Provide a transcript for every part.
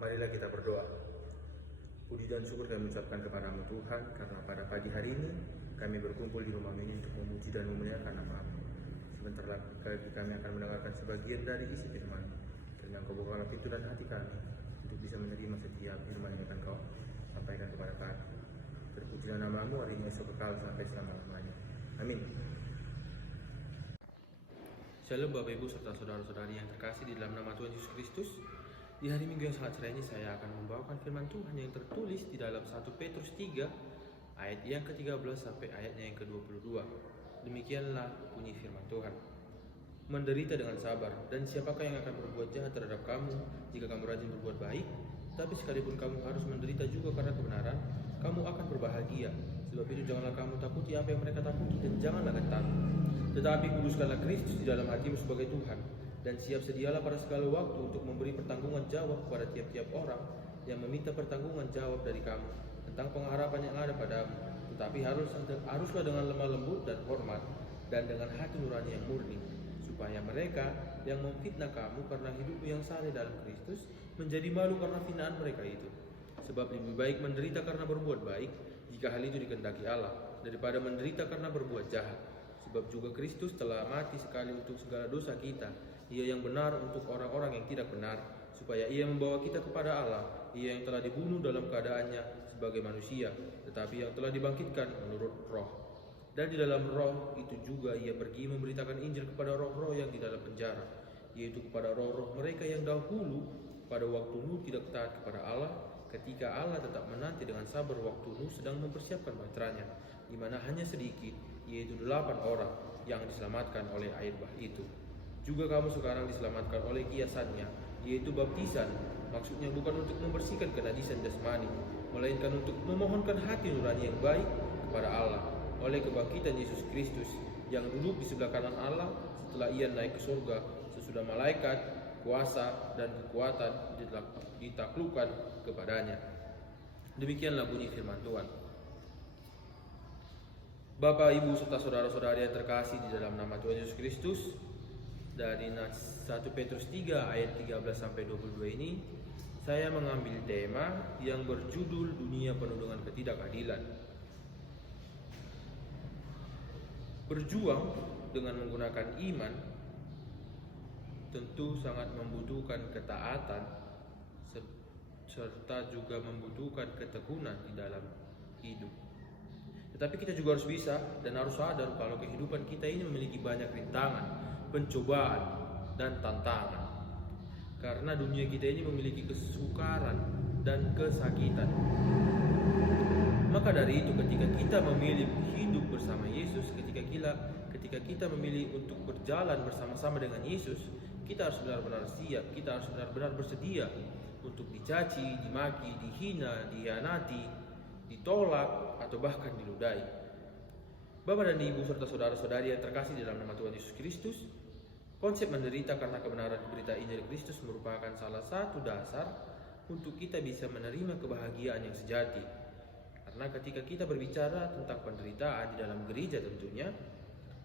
Marilah kita berdoa. Puji dan syukur kami ucapkan kepadamu Tuhan, karena pada pagi hari ini kami berkumpul di rumah ini untuk memuji dan memuliakan nama-Mu. Sebentar lagi kami akan mendengarkan sebagian dari isi firman. Kiranya Engkau bukalah pintu dan hati kami untuk bisa menerima setiap firman yang akan Kau sampaikan kepada kami. Terpujilah nama-Mu hari ini esok kekal sampai selama-lamanya. Amin. Shalom Bapak Ibu serta saudara-saudari yang terkasih di dalam nama Tuhan Yesus Kristus. Di hari Minggu yang sangat cerah ini saya akan membawakan firman Tuhan yang tertulis di dalam 1 Petrus 3 ayat yang ke-13 sampai ayatnya yang ke-22. Demikianlah bunyi firman Tuhan. Menderita dengan sabar, dan siapakah yang akan berbuat jahat terhadap kamu jika kamu rajin berbuat baik? Tapi sekalipun kamu harus menderita juga karena kebenaran, kamu akan berbahagia. Sebab itu janganlah kamu takuti apa yang mereka takuti, dan janganlah gentar. Tetapi kuduskanlah Kristus di dalam hatimu sebagai Tuhan, dan siap sedialah pada segala waktu untuk memberi pertanggungan jawab kepada tiap-tiap orang yang meminta pertanggungan jawab dari kamu tentang pengharapan yang ada padamu. Tetapi haruslah dengan lemah lembut dan hormat, dan dengan hati nurani yang murni, supaya mereka yang memfitnah kamu karena hidupmu yang saleh dalam Kristus menjadi malu karena hinaan mereka itu. Sebab lebih baik menderita karena berbuat baik, jika hal itu dikehendaki Allah, daripada menderita karena berbuat jahat. Sebab juga Kristus telah mati sekali untuk segala dosa kita, Ia yang benar untuk orang-orang yang tidak benar, supaya Ia membawa kita kepada Allah. Ia yang telah dibunuh dalam keadaannya sebagai manusia, tetapi yang telah dibangkitkan menurut roh. Dan di dalam roh itu juga Ia pergi memberitakan Injil kepada roh-roh yang di dalam penjara, yaitu kepada roh-roh mereka yang dahulu pada waktu Nuh tidak taat kepada Allah, ketika Allah tetap menanti dengan sabar waktu Nuh sedang mempersiapkan bahteranya, di mana hanya sedikit, yaitu 8 orang yang diselamatkan oleh air bah itu. Juga kamu sekarang diselamatkan oleh kiasannya, yaitu baptisan. Maksudnya bukan untuk membersihkan kenajisan jasmani, melainkan untuk memohonkan hati nurani yang baik kepada Allah oleh kebangkitan Yesus Kristus yang duduk di sebelah kanan Allah setelah Ia naik ke surga, sesudah malaikat, kuasa dan kekuatan ditaklukkan kepadanya. Demikianlah bunyi firman Tuhan. Bapak, Ibu, serta saudara-saudari yang terkasih di dalam nama Tuhan Yesus Kristus, dari 1 Petrus 3 ayat 13 sampai 22 ini, saya mengambil tema yang berjudul dunia penuh dengan ketidakadilan. Berjuang dengan menggunakan iman tentu sangat membutuhkan ketaatan serta juga membutuhkan ketekunan di dalam hidup. Tetapi kita juga harus bisa dan harus sadar kalau kehidupan kita ini memiliki banyak rintangan, pencobaan, dan tantangan. Karena dunia kita ini memiliki kesukaran dan kesakitan. Maka dari itu ketika kita memilih hidup bersama Yesus, ketika kita memilih untuk berjalan bersama-sama dengan Yesus, kita harus benar-benar siap, kita harus benar-benar bersedia untuk dicaci, dimaki, dihina, dihianati, ditolak, atau bahkan diludahi. Bapak dan Ibu serta saudara-saudari yang terkasih di dalam nama Tuhan Yesus Kristus, konsep menderita karena kebenaran berita Injil Kristus merupakan salah satu dasar untuk kita bisa menerima kebahagiaan yang sejati. Karena ketika kita berbicara tentang penderitaan di dalam gereja tentunya,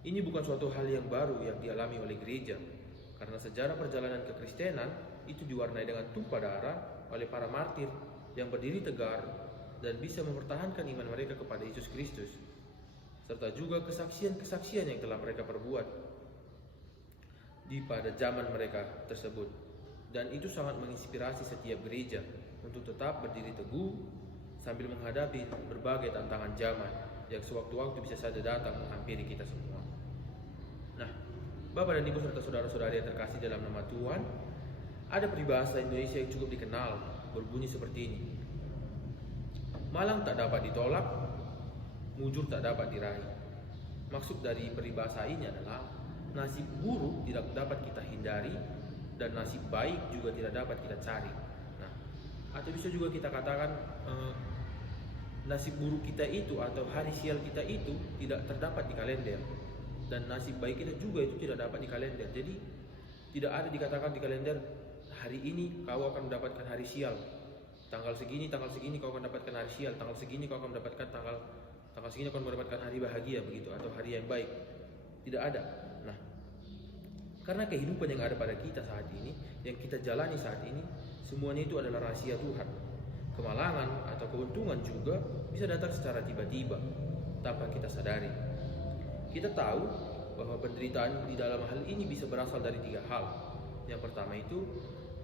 ini bukan suatu hal yang baru yang dialami oleh gereja. Karena sejarah perjalanan kekristenan itu diwarnai dengan tumpah darah oleh para martir yang berdiri tegar dan bisa mempertahankan iman mereka kepada Yesus Kristus, serta juga kesaksian-kesaksian yang telah mereka perbuat pada zaman mereka tersebut. Dan itu sangat menginspirasi setiap gereja untuk tetap berdiri teguh sambil menghadapi berbagai tantangan zaman yang sewaktu-waktu bisa saja datang menghampiri kita semua. Nah, Bapak dan Ibu serta saudara-saudari yang terkasih dalam nama Tuhan, ada peribahasa Indonesia yang cukup dikenal, berbunyi seperti ini. Malang tak dapat ditolak, mujur tak dapat diraih. Maksud dari peribahasa ini adalah nasib buruk tidak dapat kita hindari dan nasib baik juga tidak dapat kita cari. Nah, atau bisa juga kita katakan nasib buruk kita itu atau hari sial kita itu tidak terdapat di kalender, dan nasib baik kita juga itu tidak dapat di kalender. Jadi tidak ada dikatakan di kalender hari ini kau akan mendapatkan hari sial. Tanggal segini kau akan mendapatkan hari sial, tanggal segini kau akan mendapatkan tanggal segini kau akan mendapatkan hari bahagia begitu, atau hari yang baik. Tidak ada. Nah, karena kehidupan yang ada pada kita saat ini, yang kita jalani saat ini, semuanya itu adalah rahasia Tuhan. Kemalangan atau keuntungan juga bisa datang secara tiba-tiba tanpa kita sadari. Kita tahu bahwa penderitaan di dalam hal ini bisa berasal dari 3 hal. Yang pertama itu,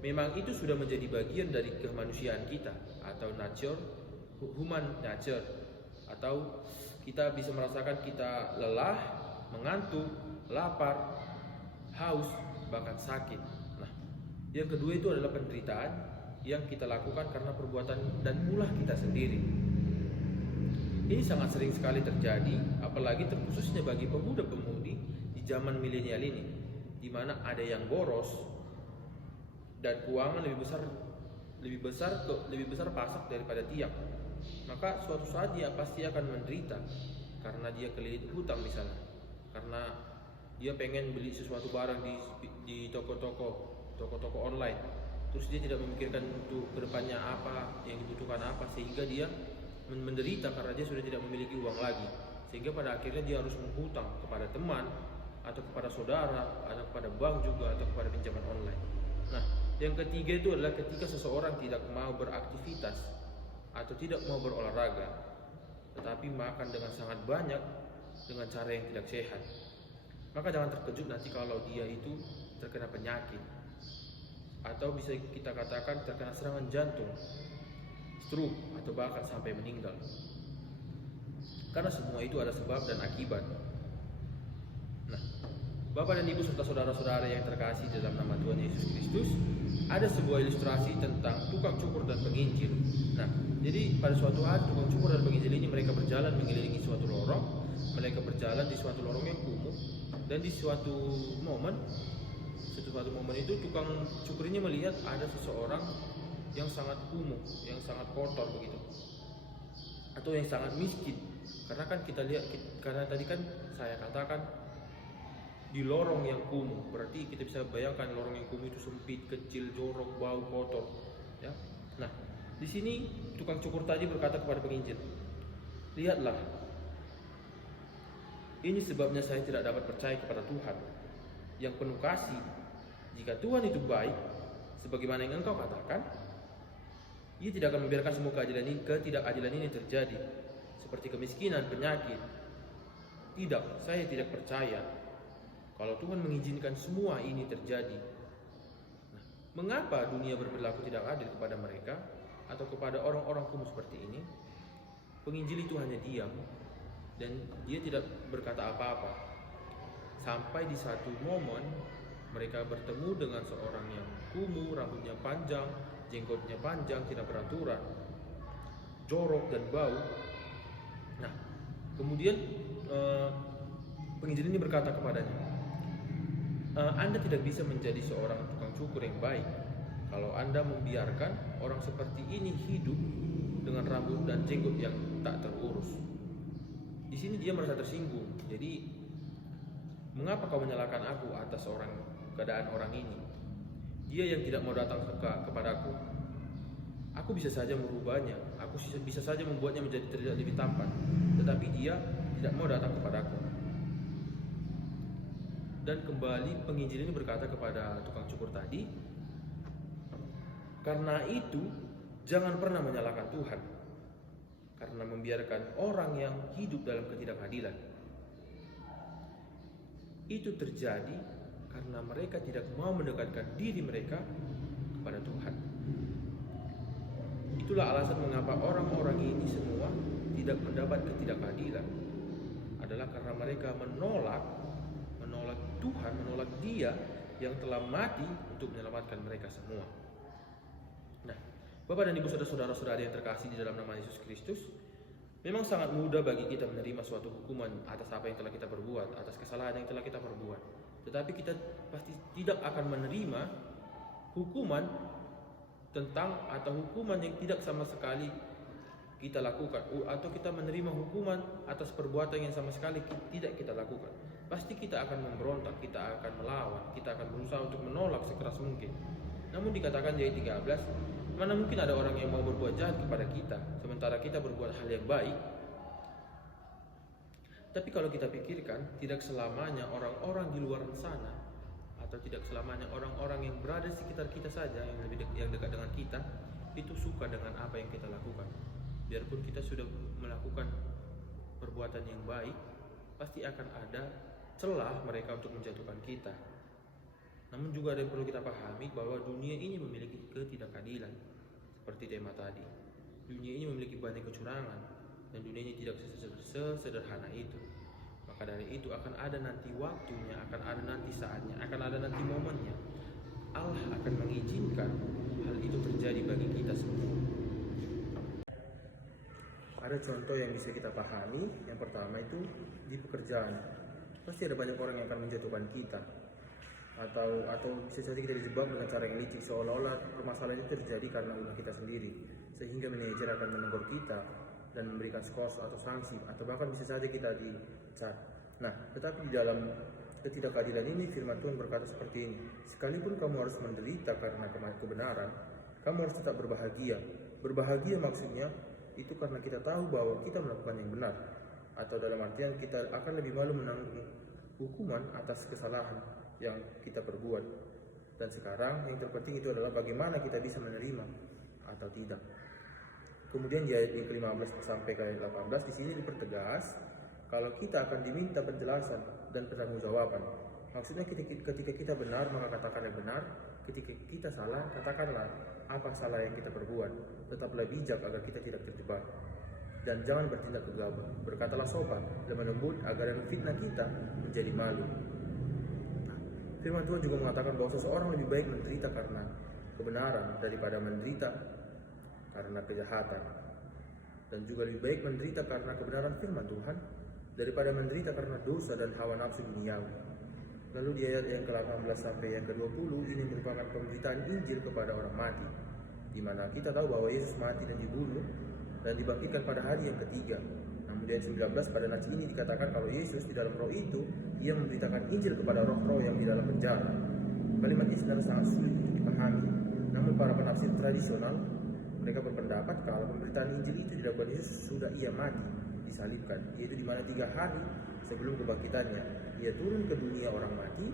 memang itu sudah menjadi bagian dari kemanusiaan kita atau nature, human nature, atau kita bisa merasakan kita lelah, mengantuk, lapar, haus, bahkan sakit. Nah, yang kedua itu adalah penderitaan yang kita lakukan karena perbuatan dan ulah kita sendiri. Ini sangat sering sekali terjadi, apalagi terkhususnya bagi pemuda-pemudi di zaman milenial ini, di mana ada yang boros dan keuangan lebih besar pasak daripada tiang. Maka suatu saat dia pasti akan menderita karena dia kelilit hutang misalnya, karena dia pengen beli sesuatu barang di toko-toko online. Terus dia tidak memikirkan untuk kedepannya apa yang dibutuhkan apa, sehingga dia menderita karena dia sudah tidak memiliki uang lagi, sehingga pada akhirnya dia harus menghutang kepada teman atau kepada saudara atau kepada bank juga atau kepada pinjaman online. Nah, yang ketiga itu adalah ketika seseorang tidak mau beraktivitas atau tidak mau berolahraga, tetapi makan dengan sangat banyak dengan cara yang tidak sehat. Maka jangan terkejut nanti kalau dia itu terkena penyakit, atau bisa kita katakan terkena serangan jantung, stroke, atau bahkan sampai meninggal. Karena semua itu ada sebab dan akibat. Nah, Bapak dan Ibu serta saudara-saudara yang terkasih dalam nama Tuhan Yesus Kristus, ada sebuah ilustrasi tentang tukang cukur dan penginjil. Nah, jadi pada suatu hari tukang cukur dan penginjil ini mereka berjalan mengelilingi suatu lorong. Mereka berjalan di suatu lorong yang kumuh, dan di suatu momen itu tukang cukur ini melihat ada seseorang yang sangat kumuh, yang sangat kotor begitu, atau yang sangat miskin. Karena kan kita lihat, karena tadi kan saya katakan di lorong yang kumuh, berarti kita bisa bayangkan lorong yang kumuh itu sempit, kecil, jorok, bau, kotor, ya. Nah, di sini tukang cukur tadi berkata kepada penginjil, "Lihatlah, ini sebabnya saya tidak dapat percaya kepada Tuhan yang penuh kasih. Jika Tuhan itu baik, sebagaimana yang engkau katakan, Ia tidak akan membiarkan semua ketidakadilan ini terjadi, seperti kemiskinan, penyakit. Tidak, saya tidak percaya kalau Tuhan mengizinkan semua ini terjadi. Nah, mengapa dunia berperilaku tidak adil kepada mereka atau kepada orang-orang kumuh seperti ini?" Penginjil itu hanya diam dan dia tidak berkata apa-apa. Sampai di satu momen mereka bertemu dengan seorang yang kumuh, rambutnya panjang, jenggotnya panjang, tidak beraturan, jorok dan bau. Nah, kemudian penginjil ini berkata kepadanya, "Anda tidak bisa menjadi seorang tukang cukur yang baik kalau Anda membiarkan orang seperti ini hidup dengan rambut dan jenggot yang tak terurus." Di sini dia merasa tersinggung. Jadi, "Mengapa kau menyalahkan aku atas keadaan orang ini? Dia yang tidak mau datang kepadaku. Aku bisa saja merubahnya, aku bisa saja membuatnya menjadi terlihat lebih tampan, tetapi dia tidak mau datang kepadaku." Dan kembali penginjil ini berkata kepada tukang cukur tadi, "Karena itu jangan pernah menyalahkan Tuhan karena membiarkan orang yang hidup dalam ketidakadilan. Itu terjadi karena mereka tidak mau mendekatkan diri mereka kepada Tuhan. Itulah alasan mengapa orang-orang ini semua tidak mendapat ketidakadilan, adalah karena mereka menolak Tuhan, menolak Dia yang telah mati untuk menyelamatkan mereka semua." Nah, Bapak dan Ibu saudara-saudara yang terkasih di dalam nama Yesus Kristus, memang sangat mudah bagi kita menerima suatu hukuman atas apa yang telah kita perbuat, atas kesalahan yang telah kita perbuat. Tetapi kita pasti tidak akan menerima hukuman tentang atau hukuman yang tidak sama sekali kita lakukan, atau kita menerima hukuman atas perbuatan yang sama sekali tidak kita lakukan. Pasti kita akan memberontak, kita akan melawan, kita akan berusaha untuk menolak sekeras mungkin. Namun dikatakan di ayat 13, mana mungkin ada orang yang mau berbuat jahat kepada kita, sementara kita berbuat hal yang baik. Tapi kalau kita pikirkan, tidak selamanya orang-orang di luar sana atau tidak selamanya orang-orang yang berada di sekitar kita saja yang dekat dengan kita itu suka dengan apa yang kita lakukan. Biarpun kita sudah melakukan perbuatan yang baik, pasti akan ada celah mereka untuk menjatuhkan kita. Namun juga ada yang perlu kita pahami bahwa dunia ini memiliki ketidakadilan. Seperti tema tadi, dunia ini memiliki banyak kecurangan dan dunia ini tidak sesederhana itu. Maka dari itu akan ada nanti waktunya, akan ada nanti saatnya, akan ada nanti momennya. Allah akan mengizinkan hal itu terjadi bagi kita semua. Ada contoh yang bisa kita pahami. Yang pertama itu di pekerjaan. Pasti ada banyak orang yang akan menjatuhkan kita, atau bisa saja kita dijebak dengan cara yang licik, seolah-olah permasalahan itu terjadi karena ulah kita sendiri, sehingga manajer akan menegur kita dan memberikan skor atau sanksi, atau bahkan bisa saja kita dicat. Nah, tetapi di dalam ketidakadilan ini firman Tuhan berkata seperti ini: sekalipun kamu harus menderita karena kebenaran, kamu harus tetap berbahagia. Berbahagia maksudnya itu karena kita tahu bahwa kita melakukan yang benar, atau dalam artian kita akan lebih malu menanggung hukuman atas kesalahan yang kita perbuat. Dan sekarang yang terpenting itu adalah bagaimana kita bisa menerima atau tidak. Kemudian di ayat ke-15 sampai ke ayat 18 di sini dipertegas kalau kita akan diminta penjelasan dan pertanggungjawaban. Maksudnya ketika kita benar maka katakan yang benar, ketika kita salah katakanlah apa salah yang kita perbuat. Tetaplah bijak agar kita tidak terjebak, dan jangan bertindak gegabah. Berkatalah sopan dan lembut agar yang fitnah kita menjadi malu. Firman Tuhan juga mengatakan bahwa seseorang lebih baik menderita karena kebenaran daripada menderita karena kejahatan, dan juga lebih baik menderita karena kebenaran firman Tuhan daripada menderita karena dosa dan hawa nafsu duniawi. Lalu di ayat yang ke-18 sampai yang ke-20 ini merupakan pemberitaan Injil kepada orang mati, di mana kita tahu bahwa Yesus mati dan dibunuh dan dibangkitkan pada hari yang ketiga. Namun di ayat 19 pada nats ini dikatakan kalau Yesus di dalam roh itu ia memberitakan Injil kepada roh-roh yang di dalam penjara. Kalimat ini sebenarnya sangat sulit untuk dipahami. Namun para penafsir tradisional mereka berpendapat kalau pemberitaan Injil itu dilakukan Yesus sudah ia mati, disalibkan, yaitu di mana 3 hari sebelum kebangkitannya ia turun ke dunia orang mati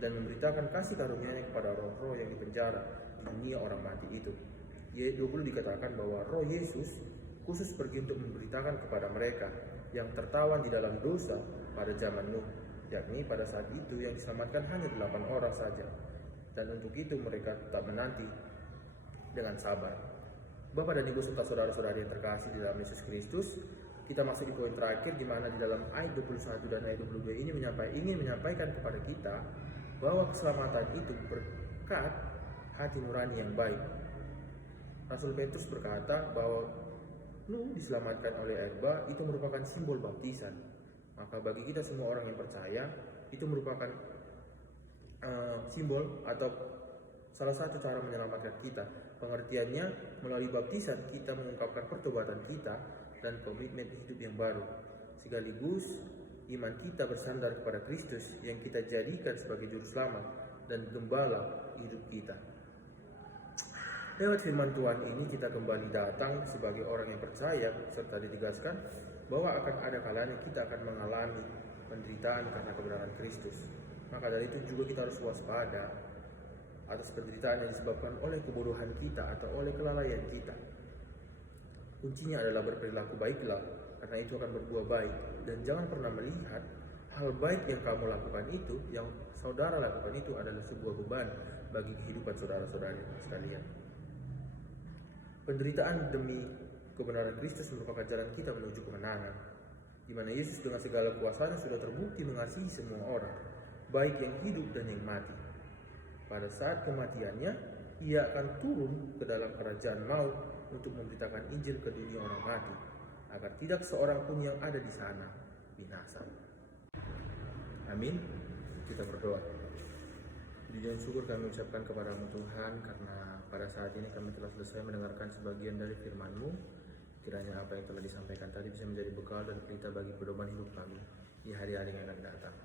dan memberitakan kasih karunia-Nya kepada roh-roh yang dipenjara di dunia orang mati itu. Di ayat 20 dikatakan bahwa roh Yesus khusus pergi untuk memberitakan kepada mereka yang tertawan di dalam dosa pada zaman Nuh, yakni pada saat itu yang diselamatkan hanya 8 orang saja, dan untuk itu mereka tetap menanti dengan sabar. Bapak dan Ibu serta saudara-saudari yang terkasih di dalam Yesus Kristus, kita masuk di poin terakhir di mana di dalam ayat 21 dan ayat 22 ini ingin menyampaikan kepada kita bahwa keselamatan itu berkat hati nurani yang baik. Rasul Petrus berkata bahwa Nuh diselamatkan oleh air bah itu merupakan simbol baptisan. Maka bagi kita semua orang yang percaya itu merupakan simbol atau salah satu cara menyelamatkan kita. Pengertiannya melalui baptisan kita mengungkapkan pertobatan kita dan komitmen hidup yang baru. Sekaligus iman kita bersandar kepada Kristus yang kita jadikan sebagai juru selamat dan gembala hidup kita. Lewat firman Tuhan ini kita kembali datang sebagai orang yang percaya, serta ditegaskan bahwa akan ada kalanya kita akan mengalami penderitaan karena kebenaran Kristus. Maka dari itu juga kita harus waspada atas penderitaan yang disebabkan oleh kebodohan kita atau oleh kelalaian kita. Kuncinya adalah berperilaku baiklah, karena itu akan berbuah baik. Dan jangan pernah melihat hal baik yang kamu lakukan itu, yang saudara lakukan itu adalah sebuah beban bagi kehidupan saudara-saudari sekalian. Penderitaan demi kebenaran Kristus merupakan jalan kita menuju kemenangan, di mana Yesus dengan segala kuasanya sudah terbukti mengasihi semua orang, baik yang hidup dan yang mati. Pada saat kematiannya, ia akan turun ke dalam kerajaan maut untuk memberitakan Injil ke dunia orang mati, agar tidak seorang pun yang ada di sana binasa. Amin. Kita berdoa. Puji syukur kami ucapkan kepadamu Tuhan, karena pada saat ini kami telah selesai mendengarkan sebagian dari firman-Mu. Kiranya apa yang telah disampaikan tadi bisa menjadi bekal dan pelita bagi pedoman hidup kami di hari-hari yang akan datang.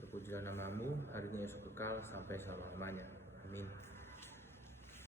Terpujilah nama-Mu, hari ini Yesus kekal sampai selama-lamanya. Amin.